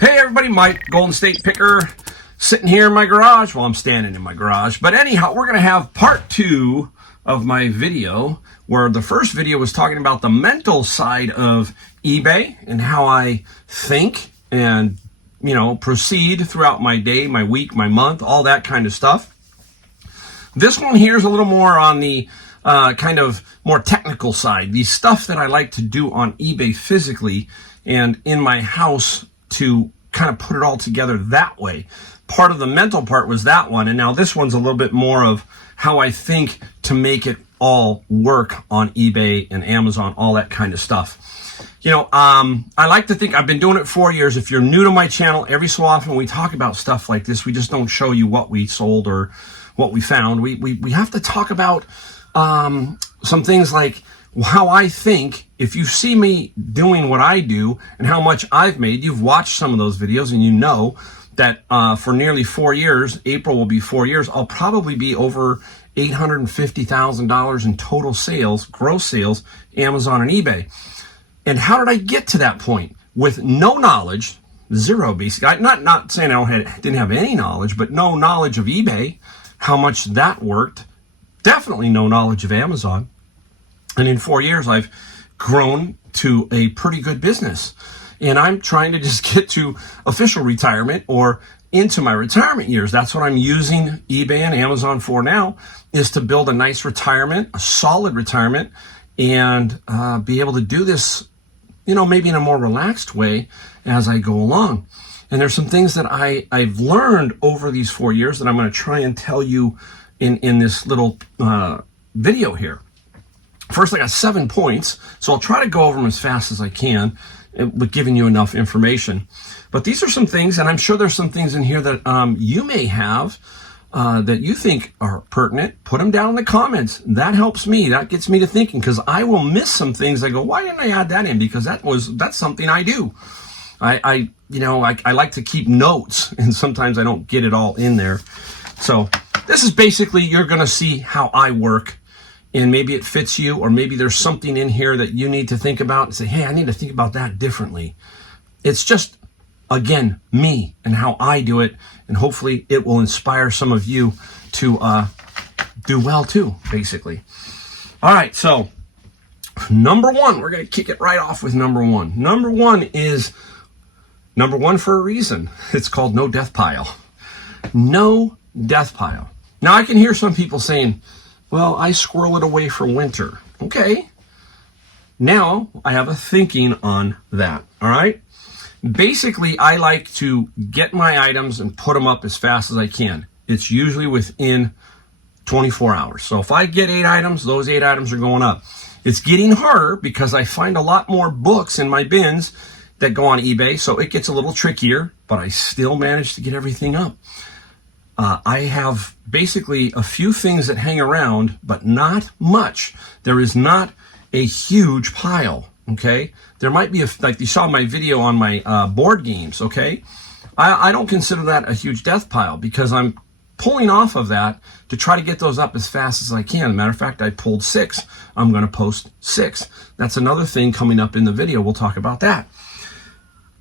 Hey everybody, Mike, Golden State Picker, sitting here in my garage. Well, I'm standing in my garage. But anyhow, we're going to have part 2 of my video, where the first video was talking about the mental side of eBay and how I think and, proceed throughout my day, my week, my month, all that kind of stuff. This one here is a little more on the kind of more technical side, the stuff that I like to do on eBay physically and in my house to kind of put it all together that way. Part of the mental part was that one, and now this one's a little bit more of how I think to make it all work on eBay and Amazon, all that kind of stuff. I like to think I've been doing it 4 years. If you're new to my channel, every so often we talk about stuff like this. We just don't show you what we sold or what we found. We have to talk about some things like how I think. If you see me doing what I do and how much I've made, you've watched some of those videos and you know that for nearly 4 years, April will be 4 years, I'll probably be over $850,000 in total sales, gross sales, Amazon and eBay. And how did I get to that point? With no knowledge, zero basically. Not saying I didn't have any knowledge, but no knowledge of eBay, how much that worked. Definitely no knowledge of Amazon. And in 4 years, I've grown to a pretty good business. And I'm trying to just get to official retirement or into my retirement years. That's what I'm using eBay and Amazon for now, is to build a nice retirement, a solid retirement, and be able to do this, maybe in a more relaxed way as I go along. And there's some things that I've learned over these 4 years that I'm going to try and tell you in this little video here. First, I got 7 points, so I'll try to go over them as fast as I can, but giving you enough information. But these are some things, and I'm sure there's some things in here that you may have that you think are pertinent. Put them down in the comments. That helps me. That gets me to thinking, because I will miss some things. I go, why didn't I add that in? Because that's something I do. I like to keep notes, and sometimes I don't get it all in there. So this is basically, you're going to see how I work. And maybe it fits you, or maybe there's something in here that you need to think about and say, hey, I need to think about that differently. It's just, again, me and how I do it, and hopefully it will inspire some of you to do well too, basically. All right, so number 1, we're going to kick it right off with number 1. Number 1 is number 1 for a reason. It's called no death pile. No death pile. Now, I can hear some people saying, well, I squirrel it away for winter. Okay. Now I have a thinking on that. All right. Basically, I like to get my items and put them up as fast as I can. It's usually within 24 hours. So if I get 8 items, those 8 items are going up. It's getting harder because I find a lot more books in my bins that go on eBay. So it gets a little trickier, but I still manage to get everything up. I have basically a few things that hang around, but not much. There is not a huge pile, okay? There might be, like you saw my video on my board games, okay? I don't consider that a huge death pile because I'm pulling off of that to try to get those up as fast as I can. As a matter of fact, I pulled 6. I'm going to post 6. That's another thing coming up in the video. We'll talk about that.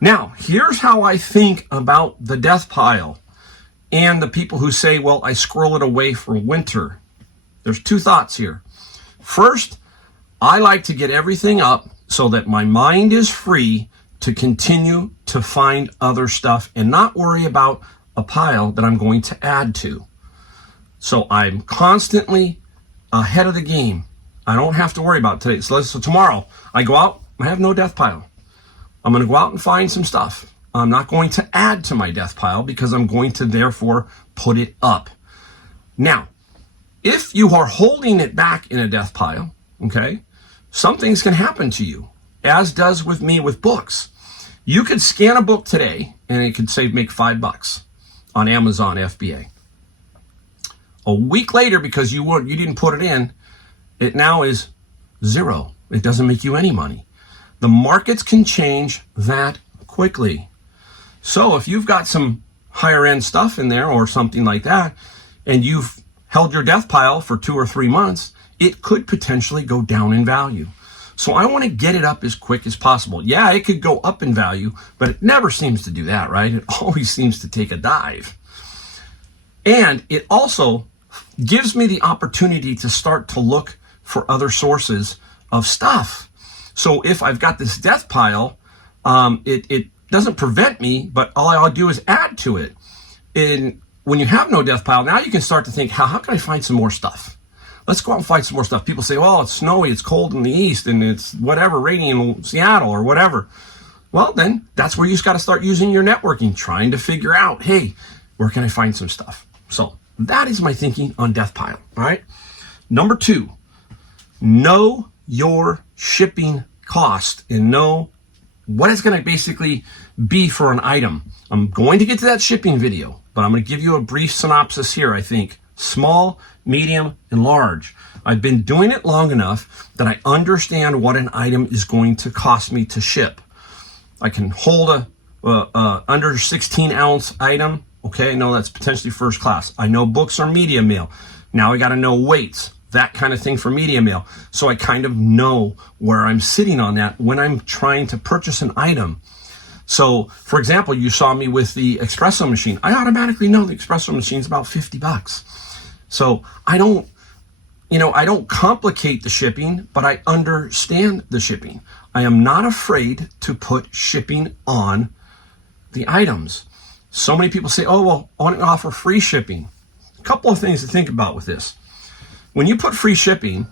Now, here's how I think about the death pile. And the people who say, well, I squirrel it away for winter. There's 2 thoughts here. First, I like to get everything up so that my mind is free to continue to find other stuff and not worry about a pile that I'm going to add to. So I'm constantly ahead of the game. I don't have to worry about it today. So tomorrow, I go out, I have no death pile. I'm going to go out and find some stuff. I'm not going to add to my death pile because I'm going to therefore put it up. Now, if you are holding it back in a death pile, okay, some things can happen to you, as does with me with books. You could scan a book today and it could say make $5 on Amazon FBA. A week later, because you didn't put it in, it now is 0. It doesn't make you any money. The markets can change that quickly. So if you've got some higher end stuff in there or something like that, and you've held your death pile for 2 or 3 months, it could potentially go down in value. So I want to get it up as quick as possible. Yeah, it could go up in value, but it never seems to do that, right? It always seems to take a dive. And it also gives me the opportunity to start to look for other sources of stuff. So if I've got this death pile, it doesn't prevent me, but all I'll do is add to it. And when you have no death pile, now you can start to think, how can I find some more stuff? Let's go out and find some more stuff. People say, well, it's snowy, it's cold in the east, and it's whatever, rainy in Seattle or whatever. Well, then that's where you just got to start using your networking, trying to figure out, hey, where can I find some stuff? So that is my thinking on death pile. All right. Number 2, know your shipping cost and know what it's going to basically be for an item. I'm going to get to that shipping video, but I'm going to give you a brief synopsis here. I think small, medium, and large. I've been doing it long enough that I understand what an item is going to cost me to ship. I can hold a under 16 ounce item. Okay, I know that's potentially first class. I know books are medium mail. Now I got to know weights, that kind of thing for medium mail. So I kind of know where I'm sitting on that when I'm trying to purchase an item. So, for example, you saw me with the espresso machine. I automatically know the espresso machine is about $50. So I don't complicate the shipping, but I understand the shipping. I am not afraid to put shipping on the items. So many people say, oh, well, I want to offer free shipping. A couple of things to think about with this. When you put free shipping,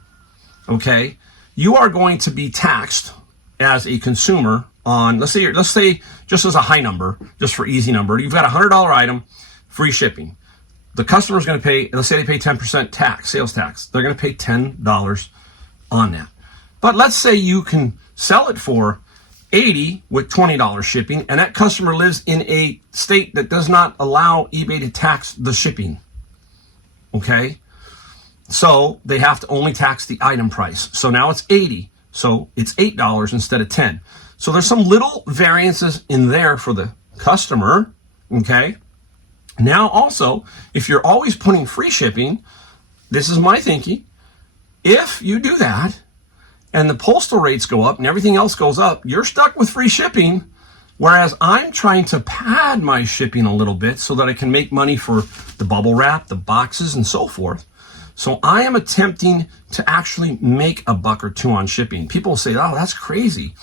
okay, you are going to be taxed as a consumer on, let's say just as a high number, just for easy number, you've got a $100 item, free shipping. The customer is going to pay, let's say they pay 10% tax, sales tax. They're going to pay $10 on that. But let's say you can sell it for $80 with $20 shipping, and that customer lives in a state that does not allow eBay to tax the shipping. Okay? So they have to only tax the item price. So now it's $80. So it's $8 instead of $10. So there's some little variances in there for the customer. Okay? Now also, if you're always putting free shipping, this is my thinking. If you do that and the postal rates go up and everything else goes up, you're stuck with free shipping. Whereas I'm trying to pad my shipping a little bit so that I can make money for the bubble wrap, the boxes, and so forth. So I am attempting to actually make a buck or two on shipping. People say, oh, that's crazy.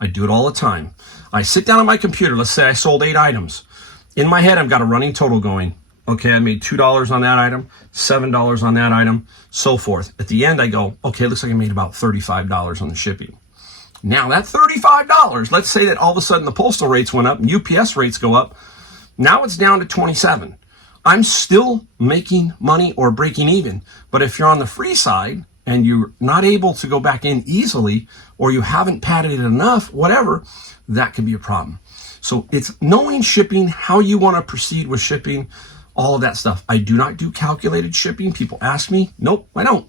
I do it all the time. I sit down on my computer. Let's say I sold 8 items. In my head, I've got a running total going. Okay, I made $2 on that item, $7 on that item, so forth. At the end, I go, okay, it looks like I made about $35 on the shipping. Now that $35, let's say that all of a sudden the postal rates went up and UPS rates go up. Now it's down to $27. I'm still making money or breaking even. But if you're on the free side and you're not able to go back in easily, or you haven't padded it enough, whatever, that could be a problem. So it's knowing shipping, how you want to proceed with shipping, all of that stuff. I do not do calculated shipping. People ask me. Nope, I don't.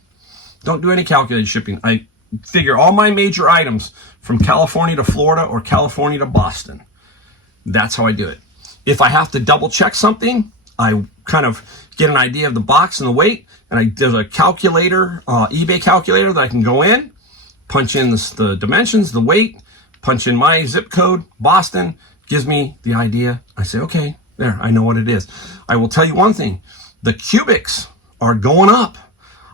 Don't do any calculated shipping. I figure all my major items from California to Florida or California to Boston. That's how I do it. If I have to double check something, I kind of get an idea of the box and the weight, and there's a calculator, eBay calculator that I can go in, punch in the dimensions, the weight, punch in my zip code, Boston, gives me the idea. I say, okay, there, I know what it is. I will tell you one thing, the cubics are going up.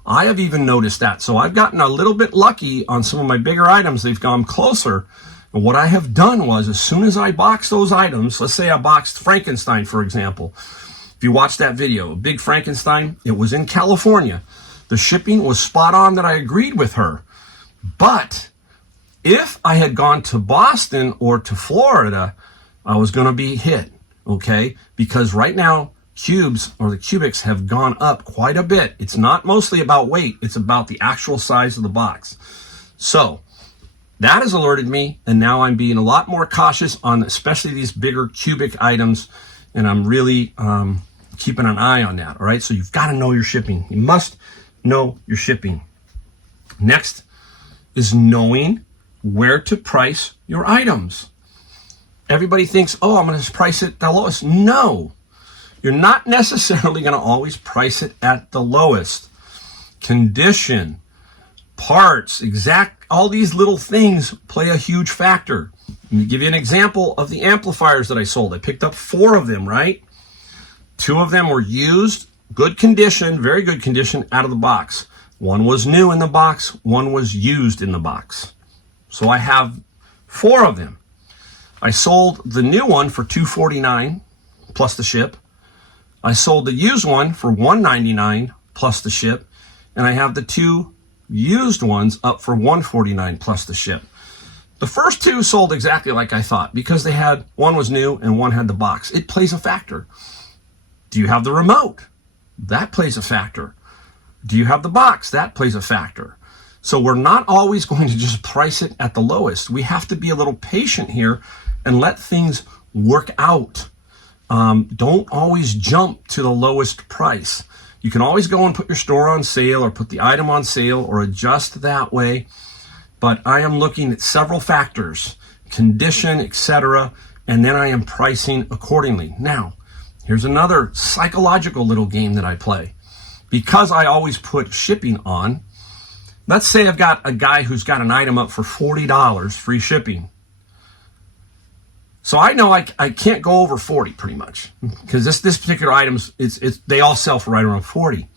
I have even noticed that. So I've gotten a little bit lucky on some of my bigger items. They've gone closer. And what I have done was, as soon as I boxed those items, let's say I boxed Frankenstein, for example. If you watch that video, Big Frankenstein, it was in California. The shipping was spot on that I agreed with her. But if I had gone to Boston or to Florida, I was going to be hit, okay? Because right now, cubes or the cubics have gone up quite a bit. It's not mostly about weight. It's about the actual size of the box. So that has alerted me, and now I'm being a lot more cautious on especially these bigger cubic items, and I'm really keeping an eye on that, all right? So you've got to know your shipping. You must know your shipping. Next is knowing where to price your items. Everybody thinks, oh, I'm going to price it the lowest. No, you're not necessarily going to always price it at the lowest. Condition, parts, all these little things play a huge factor. Let me give you an example of the amplifiers that I sold. I picked up 4 of them, right? 2 of them were used, good condition, very good condition, out of the box. 1 was new in the box, 1 was used in the box. So I have 4 of them. I sold the new one for $249 plus the ship. I sold the used one for $199 plus the ship. And I have the 2 used ones up for $149 plus the ship. The first 2 sold exactly like I thought because they had, 1 was new and 1 had the box. It plays a factor. Do you have the remote? That plays a factor. Do you have the box? That plays a factor. So we're not always going to just price it at the lowest. We have to be a little patient here and let things work out. Don't always jump to the lowest price. You can always go and put your store on sale or put the item on sale or adjust that way. But I am looking at several factors, condition, etc., and then I am pricing accordingly. Now, here's another psychological little game that I play. Because I always put shipping on, let's say I've got a guy who's got an item up for $40 free shipping. So I know I can't go over 40 pretty much because this particular item, they all sell for right around 40.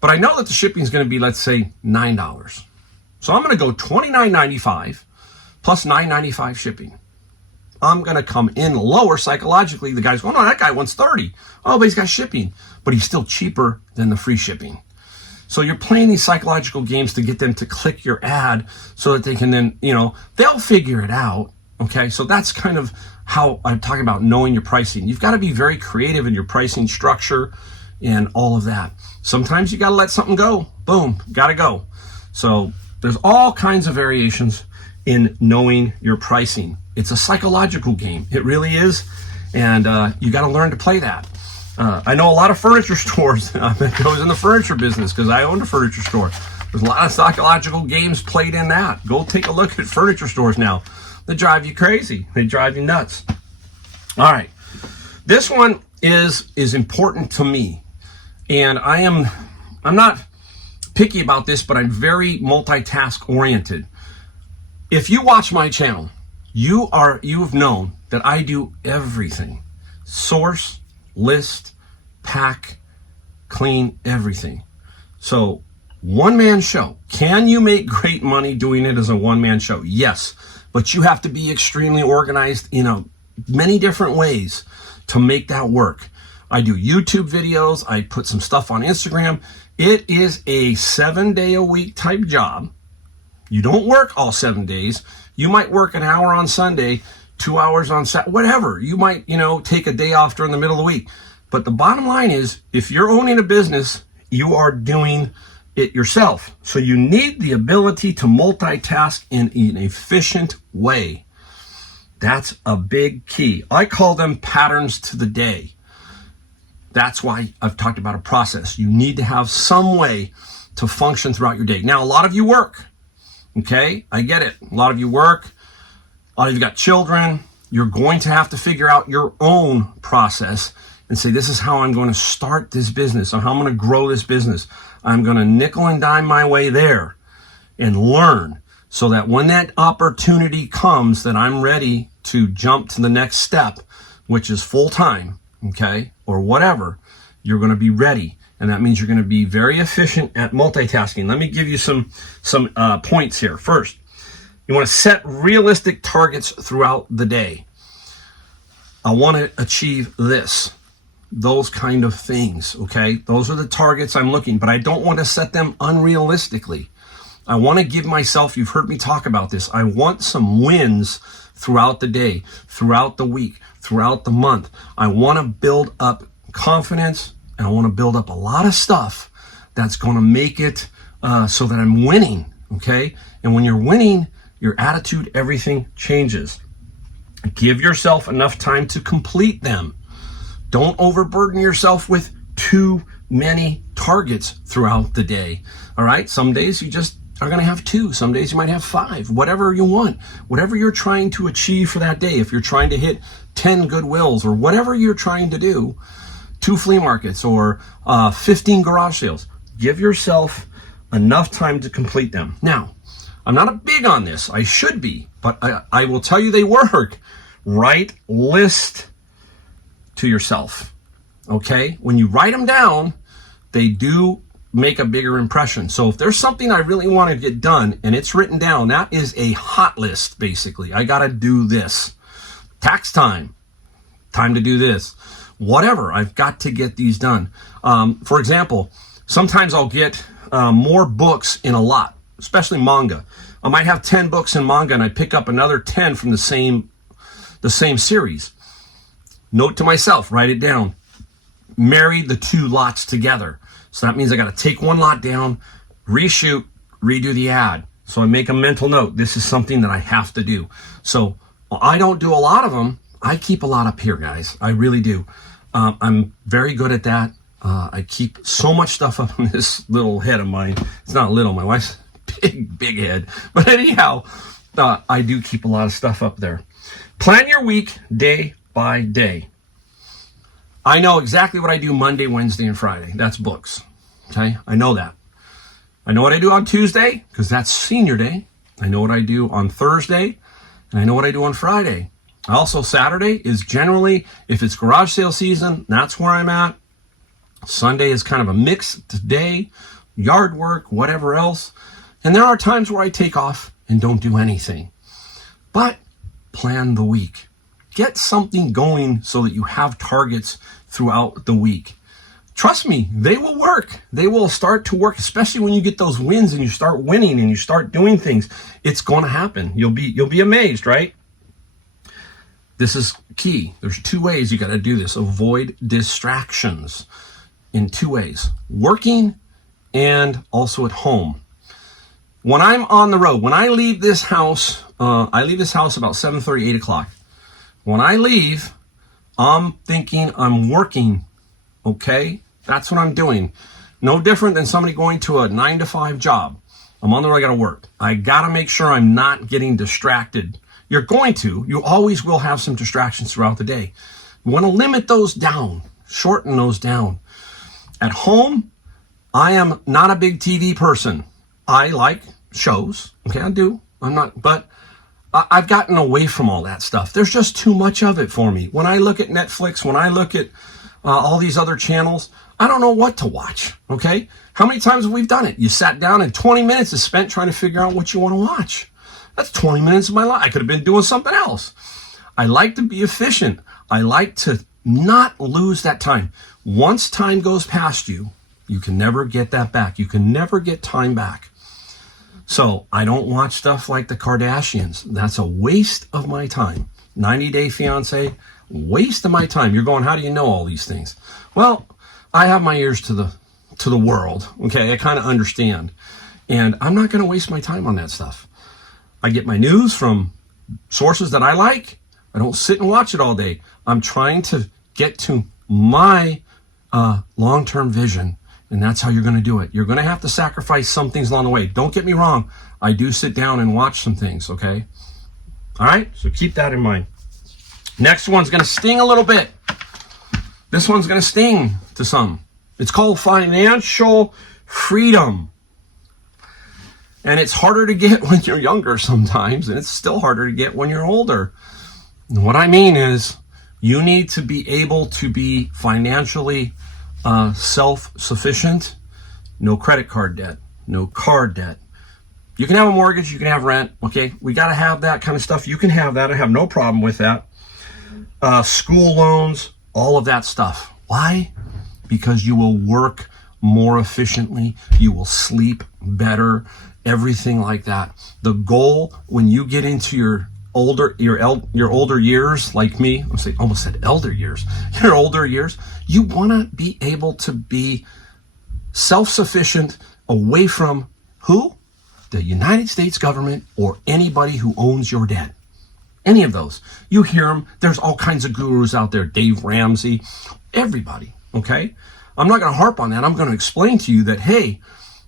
But I know that the shipping is going to be, let's say, $9. So I'm going to go $29.95 plus $9.95 shipping. I'm going to come in lower psychologically. The guy's going, oh, that guy wants 30. Oh, but he's got shipping. But he's still cheaper than the free shipping. So you're playing these psychological games to get them to click your ad so that they can then, they'll figure it out. Okay, so that's kind of how I'm talking about knowing your pricing. You've got to be very creative in your pricing structure and all of that. Sometimes you got to let something go. Boom, got to go. So there's all kinds of variations in knowing your pricing. It's a psychological game. It really is. And you got to learn to play that. I know a lot of furniture stores that goes in the furniture business because I owned a furniture store. There's a lot of psychological games played in that. Go take a look at furniture stores now. They drive you crazy. They drive you nuts. All right. This one is important to me. And I'm not picky about this, but I'm very multitask oriented. If you watch my channel, you have known that I do everything. Source, list, pack, clean, everything. So, one-man show. Can you make great money doing it as a one-man show? Yes. But you have to be extremely organized in many different ways to make that work. I do YouTube videos. I put some stuff on Instagram. It is a 7-day-a-week type job. You don't work all 7 days. You might work an hour on Sunday, 2 hours on Saturday, whatever. You might, take a day off during the middle of the week. But the bottom line is, if you're owning a business, you are doing it yourself. So you need the ability to multitask in an efficient way. That's a big key. I call them patterns to the day. That's why I've talked about a process. You need to have some way to function throughout your day. Now, a lot of you work. Okay, I get it. A lot of you work. A lot of you got children. You're going to have to figure out your own process and say, this is how I'm going to start this business, or how I'm going to grow this business. I'm going to nickel and dime my way there and learn so that when that opportunity comes, that I'm ready to jump to the next step, which is full time, okay, or whatever, you're going to be ready. And that means you're going to be very efficient at multitasking. Let me give you some points here. First, you want to set realistic targets throughout the day. I want to achieve this. Those kind of things, okay? Those are the targets I'm looking, but I don't want to set them unrealistically. I want to give myself, you've heard me talk about this, I want some wins throughout the day, throughout the week, throughout the month. I want to build up confidence, and I want to build up a lot of stuff that's going to make it so that I'm winning, okay? And when you're winning, your attitude, everything changes. Give yourself enough time to complete them. Don't overburden yourself with too many targets throughout the day. All right? Some days you just are going to have 2. Some days you might have 5. Whatever you want. Whatever you're trying to achieve for that day. If you're trying to hit 10 Goodwills or whatever you're trying to do, 2 flea markets or 15 garage sales. Give yourself enough time to complete them. Now, I'm not a big on this. I should be, but I will tell you they work. Write list to yourself, okay? When you write them down, they do make a bigger impression. So if there's something I really want to get done and it's written down, that is a hot list, basically. I got to do this. Tax time to do this. Whatever, I've got to get these done. For example, sometimes I'll get more books in a lot, especially manga. I might have 10 books in manga and I pick up another 10 from the same series. Note to myself, write it down. Marry the two lots together. So that means I got to take one lot down, reshoot, redo the ad. So I make a mental note. This is something that I have to do. So I don't do a lot of them. I keep a lot up here, guys. I really do. I'm very good at that. I keep so much stuff up in this little head of mine. It's not little. My wife's big head. But anyhow, I do keep a lot of stuff up there. Plan your week day by day. I know exactly what I do Monday, Wednesday, and Friday. That's books. Okay? I know that. I know what I do on Tuesday, because that's senior day. I know what I do on Thursday, and I know what I do on Friday. Also, Saturday is generally, if it's garage sale season, that's where I'm at. Sunday is kind of a mixed day, yard work, whatever else. And there are times where I take off and don't do anything. But plan the week. Get something going so that you have targets throughout the week. Trust me, they will work. They will start to work, especially when you get those wins and you start winning and you start doing things. It's going to happen. You'll be amazed, right? This is key. There's two ways you got to do this. Avoid distractions in two ways. Working and also at home. When I'm on the road, when I leave this house, about 7:30, 8 o'clock. When I leave, I'm thinking I'm working, okay? That's what I'm doing. No different than somebody going to a 9-to-5 job. I'm on the road, I gotta work. I gotta make sure I'm not getting distracted. You always will have some distractions throughout the day. You wanna limit those down, shorten those down. At home, I am not a big TV person. I like shows, okay, I do. But I've gotten away from all that stuff. There's just too much of it for me. When I look at Netflix, when I look at all these other channels, I don't know what to watch, okay? How many times have we done it? You sat down and 20 minutes is spent trying to figure out what you want to watch. That's 20 minutes of my life. I could have been doing something else. I like to be efficient. I like to not lose that time. Once time goes past you, you can never get that back. You can never get time back. So I don't watch stuff like the Kardashians. That's a waste of my time. 90 Day Fiance, waste of my time. You're going, how do you know all these things? Well, I have my ears to the world. Okay, I kind of understand. And I'm not going to waste my time on that stuff. I get my news from sources that I like. I don't sit and watch it all day. I'm trying to get to my long-term vision. And that's how you're going to do it. You're going to have to sacrifice some things along the way. Don't get me wrong. I do sit down and watch some things, okay? All right? So keep that in mind. Next one's going to sting a little bit. This one's going to sting to some. It's called financial freedom. And it's harder to get when you're younger sometimes, and it's still harder to get when you're older. And what I mean is you need to be able to be financially self-sufficient, no credit card debt, no car debt. You can have a mortgage, you can have rent, okay? We got to have that kind of stuff. You can have that. I have no problem with that. School loans, all of that stuff. Why? Because you will work more efficiently. You will sleep better, everything like that. The goal when you get into your older years, like me, almost said elder years, your older years, you want to be able to be self-sufficient away from who? The United States government or anybody who owns your debt. Any of those. You hear them. There's all kinds of gurus out there. Dave Ramsey, everybody, okay? I'm not going to harp on that. I'm going to explain to you that, hey,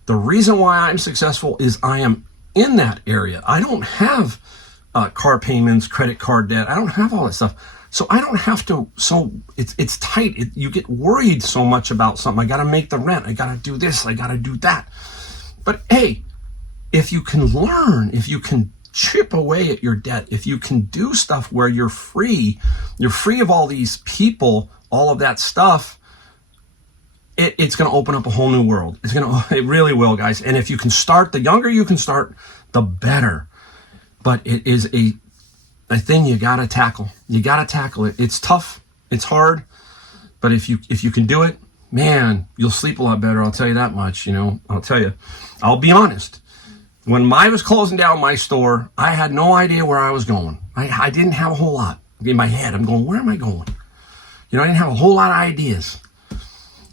the reason why I'm successful is I am in that area. I don't have car payments, credit card debt. I don't have all that stuff. So I don't have to, so it's tight. You get worried so much about something. I got to make the rent. I got to do this. I got to do that. But hey, if you can learn, if you can chip away at your debt, if you can do stuff where you're free of all these people, all of that stuff, it's going to open up a whole new world. It really will, guys. And if you can start, the younger you can start, the better. But it is a thing you got to tackle. You got to tackle it. It's tough. It's hard. But if you can do it, man, you'll sleep a lot better. I'll tell you that much. I'll tell you. I'll be honest. When I was closing down my store, I had no idea where I was going. I didn't have a whole lot in my head. I'm going, where am I going? I didn't have a whole lot of ideas.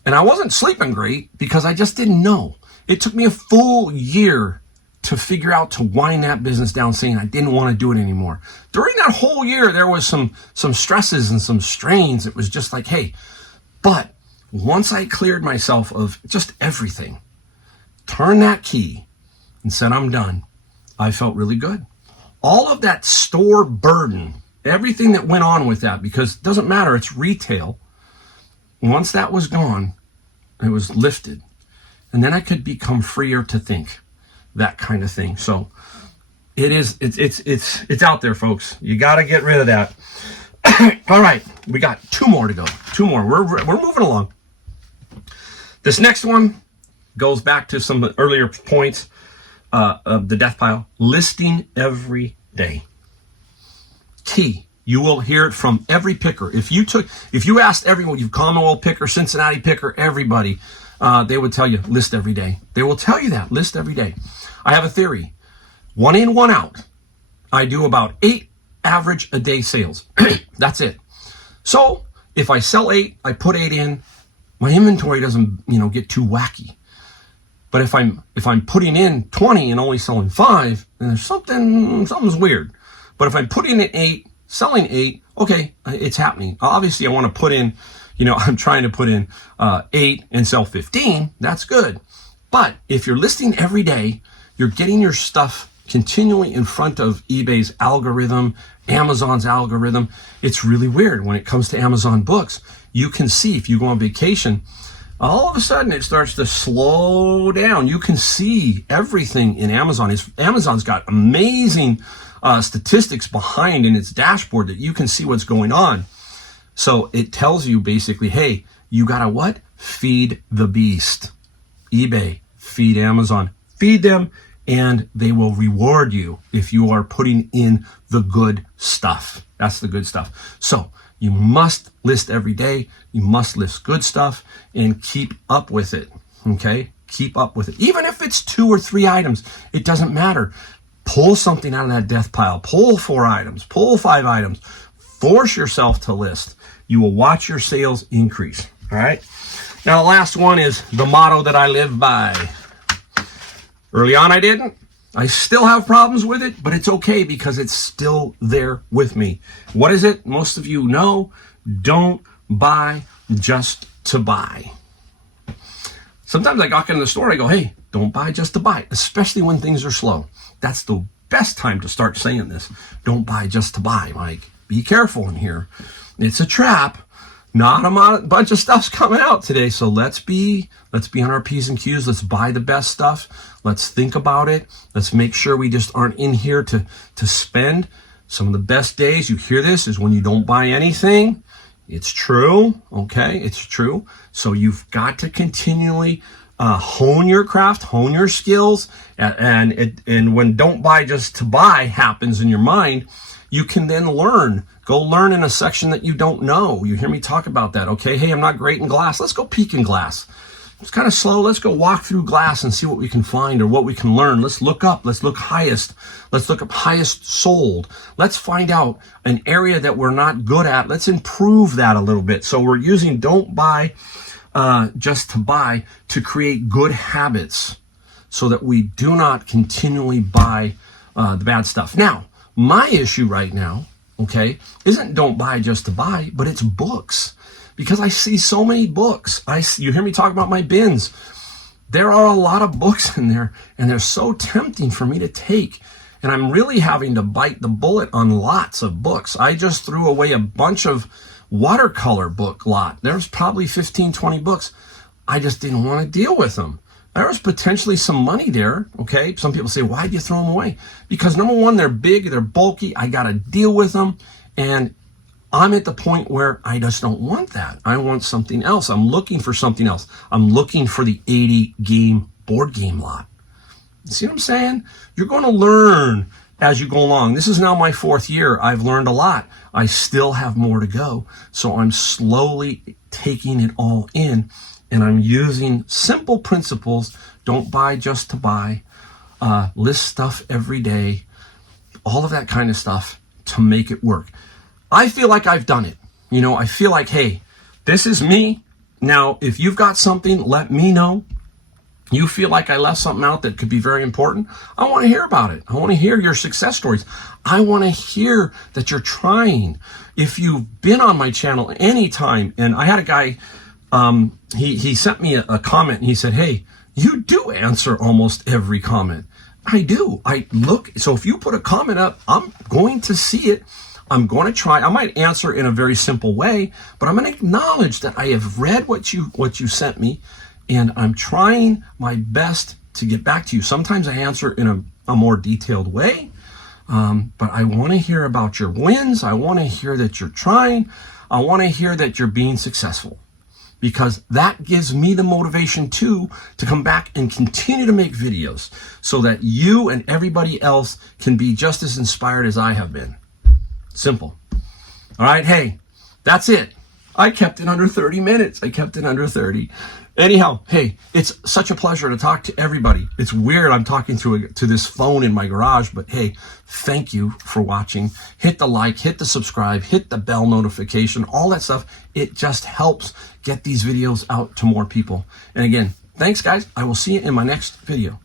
And I wasn't sleeping great because I just didn't know. It took me a full year to figure out to wind that business down, saying I didn't want to do it anymore. During that whole year, there was some stresses and some strains. It was just like, hey, but once I cleared myself of just everything, turned that key and said, I'm done, I felt really good. All of that store burden, everything that went on with that, because it doesn't matter, it's retail. Once that was gone, it was lifted. And then I could become freer to think, that kind of thing. So it's out there, folks. You got to get rid of that. All right, we got 2 more to go. 2 more. We're moving along. This next one goes back to some earlier points of the death pile. Listing every day. Key. You will hear it from every picker. If you asked everyone, you've Commonwealth picker, Cincinnati picker, everybody, they would tell you list every day. They will tell you that, list every day. I have a theory. 1 in, 1 out. I do about 8 average a day sales. That's it. So if I sell 8, I put 8 in, my inventory doesn't, get too wacky. But if I'm putting in 20 and only selling 5, then there's something's weird. But if I'm putting in 8, selling 8, okay, it's happening. Obviously, I want to put in, I'm trying to put in 8 and sell 15. That's good. But if you're listing every day, you're getting your stuff continually in front of eBay's algorithm, Amazon's algorithm. It's really weird when it comes to Amazon books. You can see if you go on vacation, all of a sudden it starts to slow down. You can see everything in Amazon. Amazon's got amazing statistics behind in its dashboard that you can see what's going on. So it tells you basically, hey, you gotta what? Feed the beast. eBay, feed Amazon, feed them, and they will reward you if you are putting in the good stuff. That's the good stuff. So you must list every day. You must list good stuff and keep up with it. Okay? Keep up with it. Even if it's 2 or 3 items, it doesn't matter. Pull something out of that death pile. Pull 4 items. Pull 5 items. Force yourself to list. You will watch your sales increase. All right? Now, the last one is the motto that I live by. Early on, I didn't. I still have problems with it, but it's okay because it's still there with me. What is it? Most of you know. Don't buy just to buy. Sometimes I walk into the store, I go, hey, don't buy just to buy, especially when things are slow. That's the best time to start saying this. Don't buy just to buy, Mike. Be careful in here. It's a trap. Not a bunch of stuff's coming out today, so let's be on our P's and Q's. Let's buy the best stuff. Let's think about it. Let's make sure we just aren't in here to spend. Some of the best days, you hear this, is when you don't buy anything. It's true, okay? It's true. So you've got to continually hone your craft, hone your skills, and when don't buy just to buy happens in your mind, you can then learn. Go learn in a section that you don't know. You hear me talk about that, okay? Hey, I'm not great in glass. Let's go peek in glass. It's kind of slow. Let's go walk through glass and see what we can find or what we can learn. Let's look up. Let's look highest. Let's look up highest sold. Let's find out an area that we're not good at. Let's improve that a little bit. So we're using don't buy just to buy to create good habits so that we do not continually buy the bad stuff. Now, my issue right now, okay, isn't don't buy just to buy, but it's books. Because I see so many books. You hear me talk about my bins. There are a lot of books in there, and they're so tempting for me to take. And I'm really having to bite the bullet on lots of books. I just threw away a bunch of watercolor book lot. There's probably 15, 20 books. I just didn't want to deal with them. there was potentially some money there, okay? Some people say, why do you throw them away? Because number one, they're big, they're bulky, I got to deal with them, and I'm at the point where I just don't want that. I want something else. I'm looking for something else. I'm looking for the 80-game board game lot. See what I'm saying? You're going to learn as you go along. This is now my 4th year. I've learned a lot. I still have more to go. So I'm slowly taking it all in, and I'm using simple principles. Don't buy just to buy. List stuff every day. All of that kind of stuff to make it work. I feel like I've done it. You know, I feel like, hey, this is me. Now, if you've got something, let me know. You feel like I left something out that could be very important, I want to hear about it. I want to hear your success stories. I want to hear that you're trying. If you've been on my channel anytime, and I had a guy, he sent me a comment, and he said, hey, you do answer almost every comment. I do. I look. So if you put a comment up, I'm going to see it. I'm going to try. I might answer in a very simple way, but I'm going to acknowledge that I have read what you sent me, and I'm trying my best to get back to you. Sometimes I answer in a more detailed way, but I want to hear about your wins. I want to hear that you're trying. I want to hear that you're being successful, because that gives me the motivation too to come back and continue to make videos so that you and everybody else can be just as inspired as I have been. Simple. All right. Hey, that's it. I kept it under 30 minutes. I kept it under 30. Anyhow, hey, it's such a pleasure to talk to everybody. It's weird I'm talking to this phone in my garage, but hey, thank you for watching. Hit the like, hit the subscribe, hit the bell notification, all that stuff. It just helps get these videos out to more people. And again, thanks guys. I will see you in my next video.